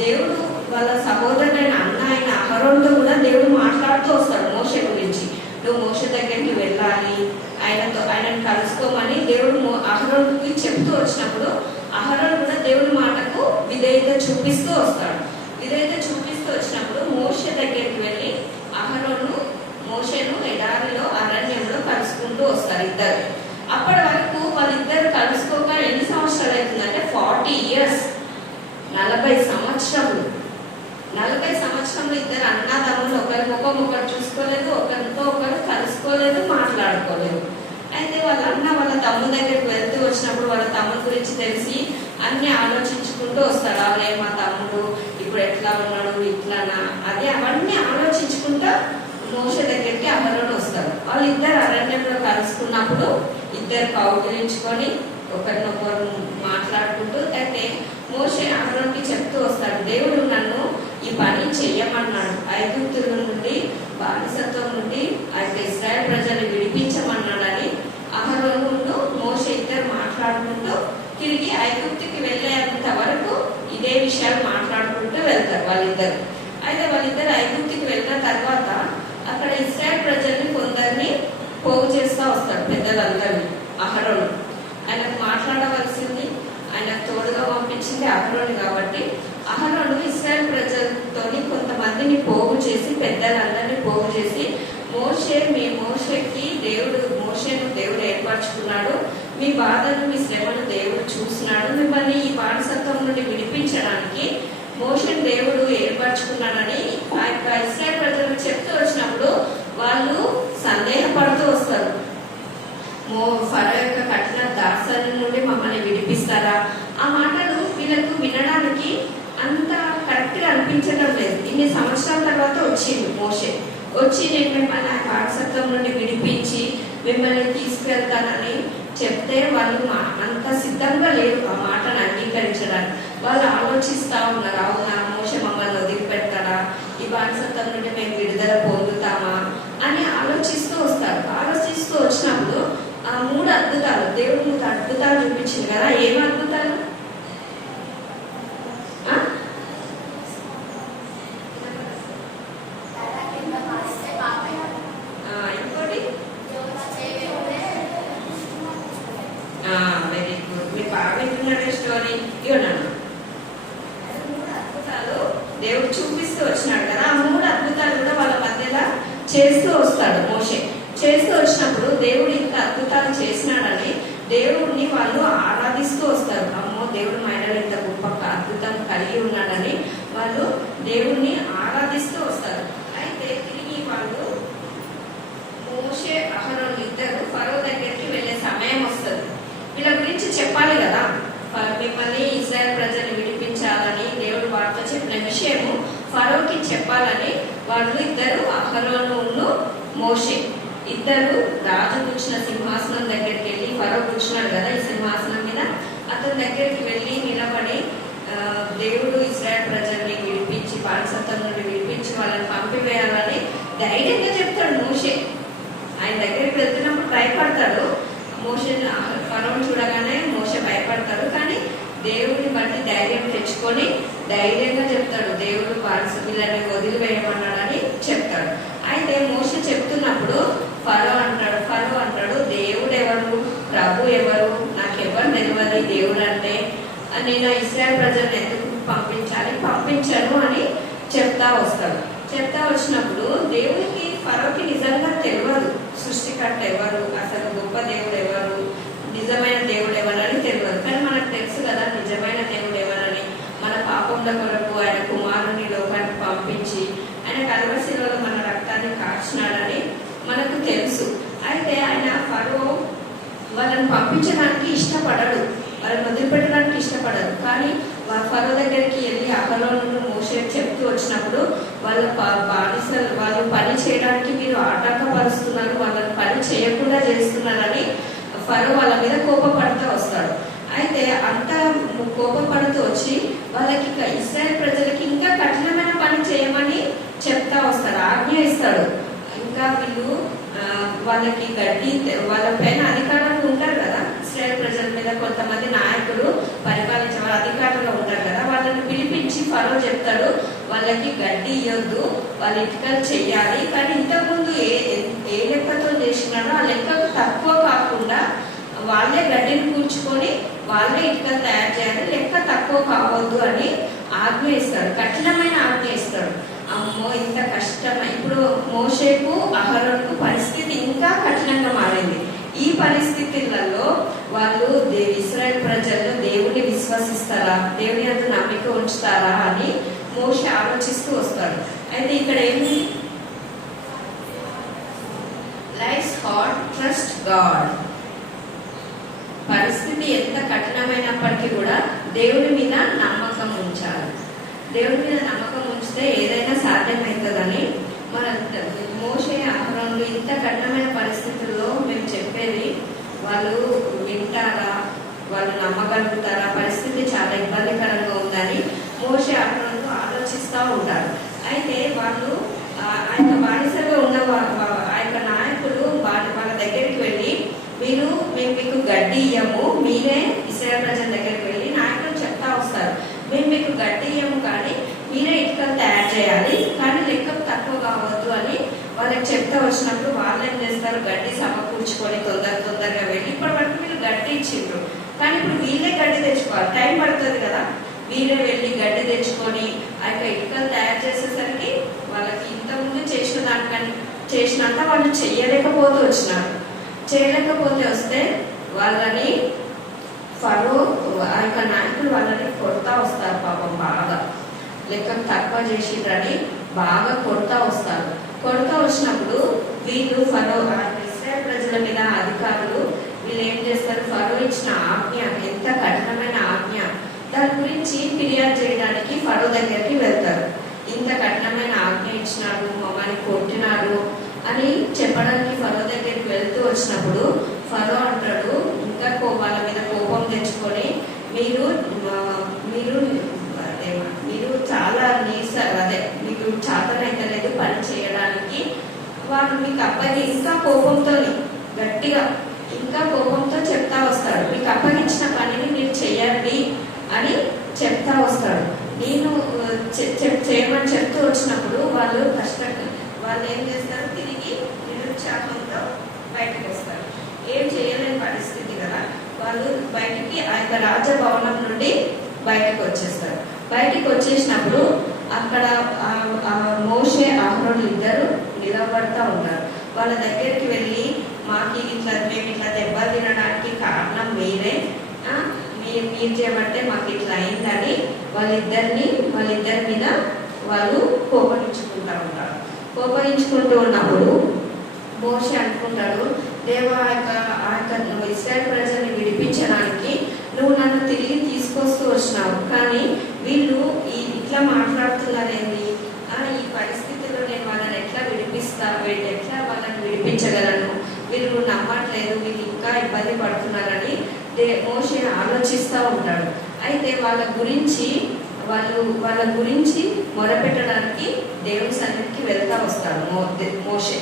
దేవుడు వాళ్ళ సహోదరుడైన అన్న అయిన అహరోన్తో కూడా దేవుడు మాట్లాడుతూ వస్తాడు మోషే గురించి. నువ్వు మోషే దగ్గరికి వెళ్ళాలి, ఆయనను కలుసుకోమని దేవుడు అహరోన్కి చెప్తూ వచ్చినప్పుడు అహరోన్ కూడా దేవుడి మాటకు విధేయత చూపిస్తూ వస్తాడు. విధేయత చూపిస్తూ వచ్చినప్పుడు మోషే దగ్గరికి వెళ్ళి అహరోను మోషేను ఎడారిలో అరణ్యంలో కలుసుకుంటూ వస్తారు ఇద్దరు. అప్పటి వరకు వాళ్ళిద్దరు కలుసుకోక ఎన్ని సంవత్సరాలు అవుతుందంటే 40 years, 40 సంవత్సరములు. 40 సంవత్సరంలో ఇద్దరు అన్నదమ్ములు ఒకరి ముఖం ఒకరు చూసుకోలేదు, ఒకరితో ఒకరు కలుసుకోలేదు, మాట్లాడుకోలేదు. అయితే వాళ్ళ అన్న వాళ్ళ తమ్ముడు దగ్గరికి వెళ్తూ వచ్చినప్పుడు వాళ్ళ తమ్ముడు గురించి తెలిసి అన్ని ఆలోచించుకుంటూ వస్తాడు. అవరే మా తమ్ముడు ఇప్పుడు ఎట్లా ఉన్నాడు, ఇట్లానా, అదే అవన్నీ ఆలోచించుకుంటూ మోషే దగ్గరికి అహరోను వస్తారు. వాళ్ళిద్దరు అరణ్యంలో కలుసుకున్నప్పుడు ఇద్దరు కౌగిలించుకొని ఒకరినొకరు మాట్లాడుకుంటూ అయితే మోషే అహరోనుకి చెప్తూ వస్తాడు, దేవుడు నన్ను ఈ పని చెయ్యమన్నాడు, ఐగుప్తుల నుండి బానిసత్వం నుండి అయితే ఇశ్రాయేల్ ప్రజల్ని విడిపించమన్నాడని అహరోను మోషే ఇద్దరు మాట్లాడుకుంటూ తిరిగి ఐగుప్తుకి వెళ్ళేంత వరకు ఇదే విషయాలు మాట్లాడుకుంటూ వెళ్తారు వాళ్ళిద్దరు. అయితే వాళ్ళిద్దరు ఐగుప్తుకి వెళ్ళిన తర్వాత అక్కడ ఇశ్రాయేల్ ప్రజల్ని కొందరిని పోగు చేస్తూ వస్తాడు పెద్దలందరినీ అహరోను. ఆయనకు మాట్లాడవలసింది, ఆయనకు తోడుగా పంపించింది అహరోను కాబట్టి అహరోను ఇశ్రాయేల్ ప్రజలతోని కొంతమందిని పోగు చేసి పెద్దలందరినీ పోగు చేసి మోషేకి మోషేను దేవుడు ఏర్పరచుకున్నాడు, మీ బాధను మీ శ్రమను దేవుడు చూసినాడు, మిమ్మల్ని ఈ బానిసత్వం నుండి విడిపించడానికి మోషేను దేవుడు ఏర్పరచుకున్నాడని ఆ యొక్క ఇశ్రాయేల్ ప్రజలకు చెప్తూ వచ్చినప్పుడు వాళ్ళు సందేహపడుతూ వస్తారు. ఫరో యొక్క కఠిన దాసరి నుండి మమ్మల్ని విడిపిస్తారా? ఆ మాటలు వీళ్ళకు వినడానికి అంత కరెక్ట్ గా అనిపించడం లేదు. ఇన్ని సంవత్సరాల తర్వాత వచ్చింది మోషే, వచ్చి నేను మిమ్మల్ని ఆ బానిసత్వం నుండి విడిపించి మిమ్మల్ని తీసుకెళ్తానని చెప్తే వాళ్ళు అంత సిద్ధంగా లేరు ఆ మాటను అంగీకరించడానికి. వాళ్ళు ఆలోచిస్తా ఉన్నారు, అవునా మోషే మమ్మల్ని వదిలిపెడతాడా, ఈ బానిసత్వం నుండి మేము విడుదల పొందుతామా అని ఆలోచిస్తూ వస్తారు. ఆలోచిస్తూ వచ్చినప్పుడు ఆ 3 అద్భుతాలు దేవుడు 3 అద్భుతాలు చూపించింది కదా. ఏం అద్భుతాలు? ఇంకోటి వెరీ గుడ్, మీరు బాగా వింటున్నారే స్టోరీ. ఇవ్వనన్నా అద్భుతాలు దేవుడు చూపిస్తూ వచ్చినాడు కదా. ఆ 3 అద్భుతాలు కూడా వాళ్ళ మధ్యలో చేస్తూ వస్తాడు మోషే. చేస్తూ వచ్చినప్పుడు దేవుడు ఇంకా అద్భుతాలు చేసినాడని దేవుడిని వాళ్ళు ఆరాధిస్తూ వస్తారు. అమ్మో దేవుడు మైండలో ఇంత గొప్ప అద్భుతం కలిగి ఉన్నాడని వాళ్ళు దేవుడిని ఆరాధిస్తూ వస్తారు. అయితే తిరిగి వాళ్ళు మోషే అహరోను ఇద్దరు ఫరో దగ్గరికి వెళ్ళే సమయం వస్తుంది. వీళ్ళ గురించి చెప్పాలి కదా, మిమ్మల్ని ఇశ్రాయేల్ ప్రజల్ని విడిపించాలని దేవుడు వారితో చెప్పిన విషయము ఫరోకి చెప్పాలని వాళ్ళు ఇద్దరు అహరోను మోషే ఇద్దరు రాజు కూర్చున్న సింహాసనం దగ్గరికి వెళ్ళి, ఫరో కూర్చున్నాడు కదా ఈ సింహాసనం మీద, అతని దగ్గరికి వెళ్ళి నిలబడి దేవుడు ఇశ్రాయేల్ ప్రజల్ని విడిపించి బానిసత్వం నుండి విడిపించి వాళ్ళని పంపివేయాలని ధైర్యంగా చెప్తాడు మోషే. ఆయన దగ్గరికి వెళ్తున్నప్పుడు భయపడతాడు మోషే. ఫరోను చూడగానే మోషే భయపడతాడు, కానీ దేవుడిని బట్టి ధైర్యం తెచ్చుకొని ధైర్యంగా చెప్తాడు, దేవుడు వీళ్ళని వదిలివేయమన్నాడని చెప్తాడు. అయితే మోషే చెప్తున్నప్పుడు ఫరో అంటాడు దేవుడు ఎవరు, ప్రభు ఎవరు, నాకెవరు తెలియదు దేవుడు అంటే, నేను ఇశ్రాయేలు ప్రజలను ఎందుకు పంపించను అని చెప్తా వస్తాడు. చెప్తా వచ్చినప్పుడు దేవునికి ఫరోకి నిజంగా తెలియదు సృష్టికర్త ఎవరు, అసలు గొప్ప దేవుడు ఎవరు, నిజమైన దేవుడు ఎవరని తెలియదు. కానీ మనకు తెలుసు కదా నిజమైన దేవుడు ఎవరని. మన పాపంల కొరకు ఆయన కుమారుని లోకానికి పంపించి ఆయన కల్వశిలలో మన రక్తాన్ని కార్చినాడని మనకు తెలుసు. అయితే ఆయన ఫరో వాళ్ళని పంపించడానికి ఇష్టపడడు, వాళ్ళని వదిలిపెట్టడానికి ఇష్టపడరు. కానీ ఫరో దగ్గరికి వెళ్ళి అహరోను మోషే చెప్తూ వచ్చినప్పుడు బానిసలు వాళ్ళు పని చేయడానికి మీరు ఆటంకపరుస్తున్నారు, వాళ్ళని పని చేయకుండా చేస్తున్నారని ఫరో వాళ్ళ మీద కోపపడుతూ వస్తాడు. అయితే అంత కోపపడుతూ వచ్చి వాళ్ళకి ఇశ్రాయేలు ప్రజలకి ఇంకా కఠినమైన పని చేయమని చెప్తా వస్తాడు, ఆజ్ఞ ఇస్తాడు. ఇంకా వీళ్ళు వాళ్ళకి గడ్డి, వాళ్ళ పైన అధికారంలో ఉంటారు కదా ఇశ్రాయేలు ప్రజల మీద కొంతమంది నాయకులు పరిపాలించే వాళ్ళ అధికారంలో ఉంటారు కదా, వాళ్ళని పిలిపించి ఫరో చెప్తాడు వాళ్ళకి గడ్డి ఇవ్వద్దు, వాళ్ళ ఇటుకలు చెయ్యాలి. కానీ ఇంతకుముందు ఏ లెక్కతో చేసినారో ఆ లెక్కకు తక్కువ కాకుండా వాళ్ళే గడ్డిని కూర్చుకొని వాళ్ళే ఇటుకలు తయారు చేయాలి, లెక్క తక్కువ కావద్దు అని ఆజ్ఞ ఇస్తాడు, కఠినమైన ఆజ్ఞ ఇస్తాడు. అమ్మో ఇంత కష్టం. ఇప్పుడు మోషేకు అహరోనుకు పరిస్థితి ఇంకా కఠినంగా మారింది. ఈ పరిస్థితులలో వాళ్ళు ఇశ్రాయేలు ప్రజలు దేవుని విశ్వసిస్తారా, దేవుని యందు నమ్మిక ఉంచుతారా అని మోషే ఆలోచిస్తూ వస్తాడు. అయితే ఇక్కడ ఏంటి, లైఫ్స్ హార్డ్, ట్రస్ట్ గాడ్. పరిస్థితి ఎంత కఠినమైనప్పటికీ కూడా దేవుని మీద నమ్మకం ఉంచాలి. దేవుని మీద నమ్మకం ఉంచితే ఏదైనా సాధ్యమవుతుందని మన మోషే అహరోనులు ఇంత కఠినమైన పరిస్థితుల్లో మేము చెప్పేది వాళ్ళు వింటారా, వాళ్ళు నమ్మగలుగుతారా, పరిస్థితి చాలా ఇబ్బందికరంగా ఉందని మోషే అహరోనులు ఆలోచిస్తూ ఉంటారు. అయితే వాళ్ళు ఆయన బానిసగా ఉన్న ఆ యొక్క నాయకులు వాళ్ళ దగ్గరికి వెళ్ళి మేము మీకు గడ్డి ఇయ్యము, మీరే ఇశ్రాయేలు ప్రజల దగ్గరికి వెళ్ళి నాయకులు చెప్తా వస్తారు, మేము మీకు గడ్డి ఇయ్యము కానీ మీరే ఇటుకలు తయారు చేయాలి, కానీ లెక్కకు తక్కువ కావద్దు అని వాళ్ళకి చెప్తా వచ్చినప్పుడు వాళ్ళు ఏం చేస్తారు, గడ్డి సమకూర్చుకొని తొందరగా వెళ్ళి ఇప్పటి వరకు వీళ్ళు గడ్డి ఇచ్చిండ్రు, కానీ ఇప్పుడు వీళ్ళే గడ్డి తెచ్చుకోవాలి, టైం పడుతుంది కదా. వీళ్ళే వెళ్ళి గడ్డి తెచ్చుకొని ఆ యొక్క ఇటుకలు తయారు చేసేసరికి వాళ్ళకి ఇంతకుముందు చేసిన దానికని చేసినంత వాళ్ళు చేయలేకపోతే వస్తే వాళ్ళని ఫరో ఆ యొక్క నాయకులు వాళ్ళని కొడతా వస్తారు. పాపం బాగా లెక్కకు తక్కువ చేసిండ్రని బాగా కొడతా వస్తారు. కొడతా వచ్చినప్పుడు వీళ్ళు ఫరో ఇశ్రాయేలు ప్రజల మీద అధికారులు వీళ్ళు ఏం చేస్తారు, ఫరో ఇచ్చిన ఆజ్ఞ ఎంత కఠినమైన ఆజ్ఞ, దాని గురించి ఫిర్యాదు చేయడానికి ఫరో దగ్గరికి వెళ్తారు. ఇంత కఠినమైన ఆజ్ఞ ఇచ్చినాడు, మమ్మల్ని కొట్టినాడు అని చెప్పడానికి ఫరో దగ్గరికి వెళ్తూ వచ్చినప్పుడు ఫరో అంటాడు, ఇంకా వాళ్ళ మీద కోపం తెచ్చుకొని మీరు చాలా మీకు చాతనైతే లేదు పని చేయడానికి, వాళ్ళు మీకు అప్పగి ఇంకా కోపంతో చెప్తా వస్తాడు, మీకు అప్పగించిన పనిని మీరు చెయ్యండి అని చెప్తా వస్తాడు. నేను చేయమని చెప్తూ వచ్చినప్పుడు వాళ్ళు ఏం చేస్తారు, తిరిగి నిరుత్సాహంతో బయటకు వస్తారు. ఏం చేయలేని పరిస్థితి కదా, వాళ్ళు బయటికి ఆ యొక్క రాజభవనం నుండి బయటకు వచ్చేస్తారు. బయటికి వచ్చేసినప్పుడు అక్కడ మోషే అహరోను ఇద్దరు నిలబడతా ఉంటారు. వాళ్ళ దగ్గరికి వెళ్ళి మేము ఇట్లా దెబ్బలు తినడానికి కారణం మీరే, మీరు చేయమంటే మాకు ఇట్లా అయిందని వాళ్ళిద్దరి మీద వాళ్ళు కోపగించుకుంటూ ఉన్నప్పుడు మోషే అనుకుంటాడు, దేవా ఆ యొక్క ఇశ్రాయేలు ప్రజల్ని విడిపించడానికి నువ్వు నన్ను తిరిగి తీసుకొస్తూ వచ్చినావు, కానీ వీళ్ళు ఇట్లా మాట్లాడుతున్నారేంటి, ఈ పరిస్థితిలో నేను వాళ్ళని ఎట్లా వాళ్ళని విడిపించగలను, వీళ్ళు నమ్మట్లేదు, వీళ్ళు ఇంకా ఇబ్బంది పడుతున్నారని మోషే ఆలోచిస్తూ ఉంటాడు. అయితే వాళ్ళ గురించి మొరపెట్టడానికి దేవుని సన్నిధికి వెళ్తా వస్తాడు మోషే.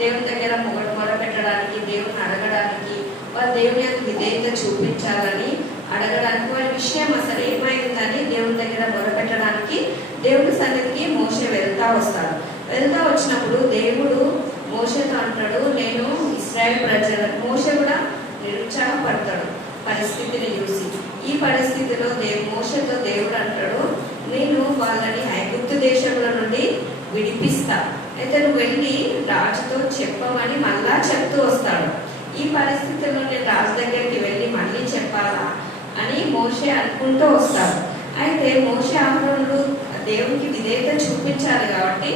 దేవుని దగ్గర మొరపెట్టడానికి, దేవుని అడగడానికి, వాళ్ళు దేవుని యొక్క విధేయత చూపించాలని అడగడానికి, వాళ్ళ విషయం అసలు ఏమైందని దేవుని దగ్గర దగ్గర మొరపెట్టడానికి దేవుడి సన్నిధికి మోషే వెళ్తా వస్తాడు. వెళ్తా వచ్చినప్పుడు దేవుడు మోషేతో అంటాడు, నేను ఇశ్రాయేల్ ప్రజల మోషే కూడా నిరుత్సాహపడతాడు పరిస్థితిని చూసి. ఈ పరిస్థితిలో మోషేతో దేవుడు అంటాడు, నేను వాళ్ళని ఐగుప్తు దేశంలో నుండి విడిపిస్తా, అయితే నువ్వు వెళ్ళి రాజుతో చెప్పమని మళ్ళా చెప్తూ వస్తాడు. ఈ పరిస్థితుల్లో నేను రాజు దగ్గరికి వెళ్ళి మళ్ళీ చెప్పాలా అని మోషే అనుకుంటూ వస్తాడు. అయితే మోషే అహరోనులు దేవునికి విధేయత చూపించాలి కాబట్టి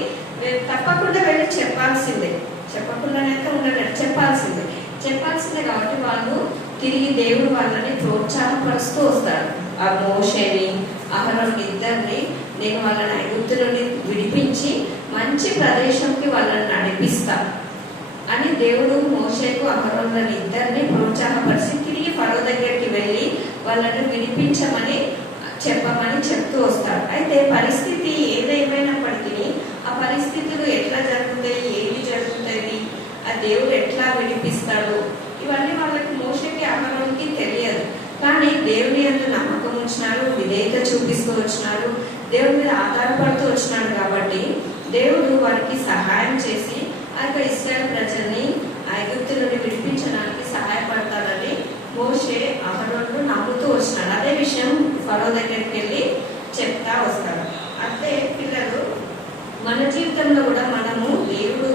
తప్పకుండా వెళ్ళి చెప్పాల్సిందే, చెప్పకుండానైతే ఉండలేదు, చెప్పాల్సిందే కాబట్టి వాళ్ళు తిరిగి దేవుడు వాళ్ళని ప్రోత్సాహపరుస్తూ వస్తాడు. ఆ మోషేని అహరోను ఇద్దరిని నేను వాళ్ళని ఐగుప్తు నుండి విడిపించి మంచి ప్రదేశంకి వాళ్ళని నడిపిస్తా అని దేవుడు మోషేకు అహరోనులను ఇద్దరిని ప్రోత్సాహపరిచి తిరిగి ఫరో దగ్గరికి వెళ్ళి వాళ్ళని విడిపించమని చెప్పమని చెప్తూ వస్తాడు. అయితే పరిస్థితి ఏదేమైనప్పటికీ ఆ పరిస్థితులు ఎట్లా జరుగుతాయి, ఏమి జరుగుతుంది, ఆ దేవుడు ఎట్లా విడిపిస్తాడు, ఇవన్నీ వాళ్ళకి మోషేకి అహరోనుకి తెలియదు. కానీ దేవుని యందు నమ్మకం ఉంచినారు, విధేయత చూపిస్తూ వచ్చినారు, దేవుడి మీద ఆధారపడుతూ వచ్చినాడు కాబట్టి దేవుడు వారికి సహాయం చేసి ఆ యొక్క ఇశ్రాయేల్ ప్రజల్ని ఐగుప్తు నుండి విడిపించడానికి సహాయపడతారని మోషే అహరోను నమ్ముతూ వచ్చినాడు. అదే విషయం ఫరో దగ్గరికి వెళ్ళి చెప్తా వస్తాడు. అంటే పిల్లలు, మన జీవితంలో కూడా మనము దేవుడు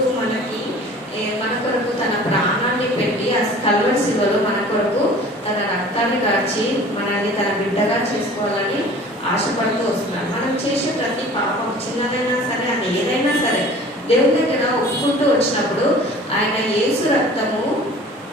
మన కొరకు తన ప్రాణాన్ని పెట్టి ఆ కల్వరి శిలువలో మన కొరకు తన రక్తాన్ని కార్చి మనల్ని తన బిడ్డగా చేసుకోవాలని ఆశపడుతూ వస్తున్నాడు. మనం చేసే ప్రతి పాపం చిన్నదైనా సరే, అది ఏదైనా సరే దేవుని దగ్గర ఒప్పుకుంటూ వచ్చినప్పుడు ఆయన యేసు రక్తము,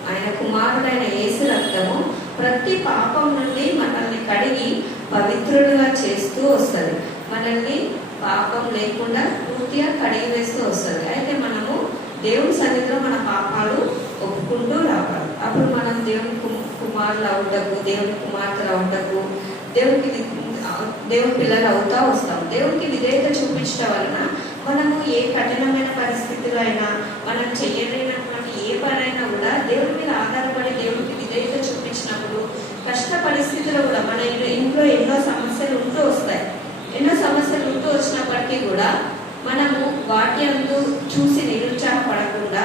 ఆయన కుమారుడైన యేసు రక్తము ప్రతి పాపం నుండి మనల్ని కడిగి పవిత్రులుగా చేస్తూ వస్తుంది. మనల్ని పాపం లేకుండా పూర్తిగా కడిగి వేస్తూ వస్తుంది. అయితే మనము దేవుని సన్నిధిలో మన పాపాలు ఒప్పుకుంటూ రావాలి. అప్పుడు మనం దేవుని కుమారులు అవుటకు, దేవుని కుమార్తెలు అవుటకు, దేవుని పిల్లలు అవుతా వస్తాం. దేవునికి విధేయత చూపించడం వలన మనము ఏ కఠినమైన పరిస్థితుల్లో అయినా, మనం చేయలేనటువంటి ఏ పనైనా కూడా దేవుని మీద ఆధారపడి దేవునికి విధేయత చూపించినప్పుడు కష్ట పరిస్థితుల్లో కూడా మన ఇంట్లో ఎన్నో సమస్యలు ఉంటూ వస్తాయి. ఎన్నో సమస్యలు ఉంటూ వచ్చినప్పటికీ కూడా మనము వాటి అందు చూసి నిరుత్సాహపడకుండా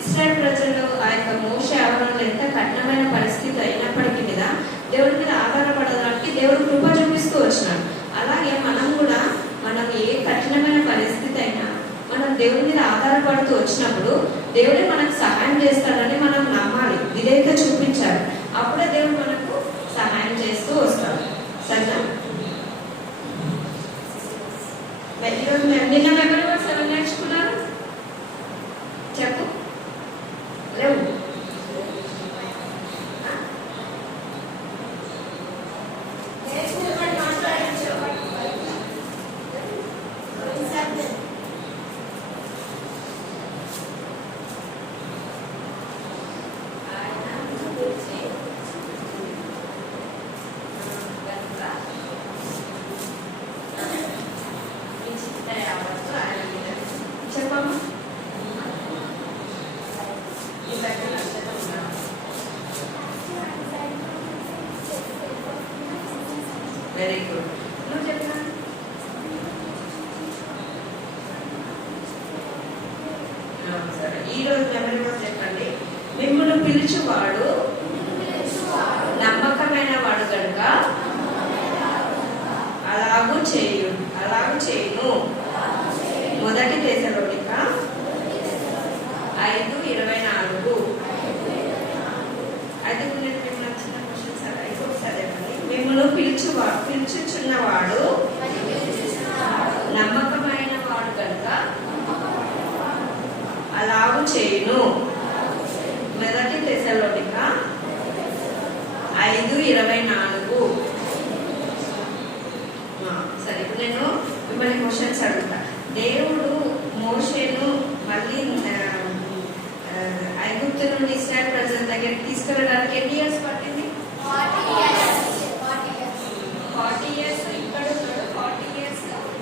ఇశ్రాయేల్ ప్రజలు ఆ యొక్క మోషే అహరోనులు ఎంత కఠినమైన పరిస్థితి అయినప్పటికీ మీద దేవుడి మీద ఆధారపడడానికి దేవుడు కృప చూపిస్తూ వచ్చినాడు. అలాగే మనం కూడా ఏ కఠినమైన పరిస్థితి అయినా మనం దేవుడి మీద ఆధారపడుతూ వచ్చినప్పుడు దేవుడే మనకు సహాయం చేస్తాడని మనం నమ్మాలి, విధేయత చూపించాలి. అప్పుడే దేవుడు మనకు సహాయం చేస్తూ వస్తాడు. సరేనా? ఈరోజు నిన్న ఎవరు సెవెన్ నేర్చుకున్నారు చెప్పు. లేవు వెరీ గుడ్. నువ్వు చెప్పినా సరే. ఈరోజు మెమరీ వర్స్ చెప్పండి. మిమ్మల్ని పిలుచువాడు నమ్మకమైన వాడు కనుక అలాగూ చేయును. మొదటి తెస్సలోనిక 5:24. అయితే నేను మిమ్మల్ని వచ్చిన క్వశ్చన్స్ ఇంకొకసారి చెప్పండి. మిమ్మల్ని పిలుచుచున్నవాడు నమ్మకమైన వాడు కనుక అలాగూ చేయును. మొదటి తెస్సలోనిక 5:24. సరే, ఇప్పుడు నేను మిమ్మల్ని క్వశ్చన్స్ అడుగుతా. దేవుడు మోషేను మళ్ళీ ఐగుప్తు నుండి ఇశ్రాయేల్ ప్రజల దగ్గరికి తీసుకెళ్ళడానికి ఎన్ని ఇయర్స్ పట్టింది?